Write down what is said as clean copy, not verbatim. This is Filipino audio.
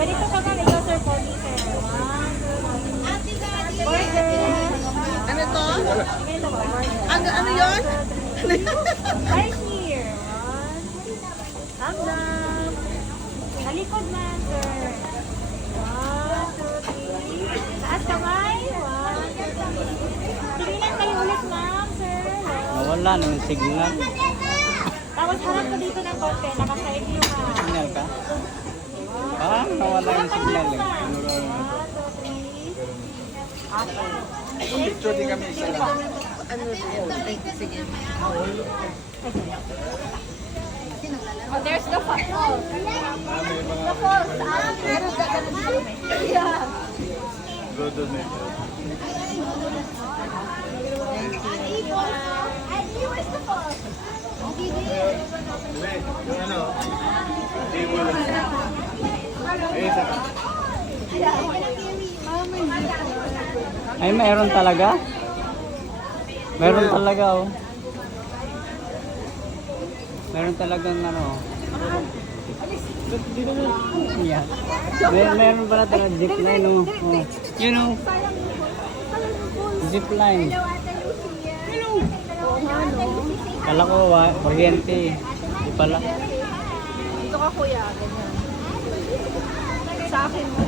Ganito ka ba? Ikaw, sir, po sir. Ano to? Ganito ba? Ano yun? Right here. Thumbs up. Talikod na, sir. 1, 2, 3. Taas kamay. 1, 2, 3. Sige lang kayo ulit, ma'am, sir. Nawala ng signal. Tapos harap ka dito ng konti. Nakasaig yung Signal ka? Parang nawala yung signal eh. Picture din kami isa lang. Ano yun? Ay, sige. Oh, there's the falls. The falls. Meron ka ganun. Yeah. Go to me. Where's the falls? Yung ano? Hindi mo lang. Isa ka. Ay, meron talaga? Meron talaga, oh. Meron talagang ano. Yeah. Meron pala talaga zipline, oh. Oh. You know. Zipline. Kala ko, kuryente. Di pala. Dito ka, kuya. Ganyan. Sa akin mo.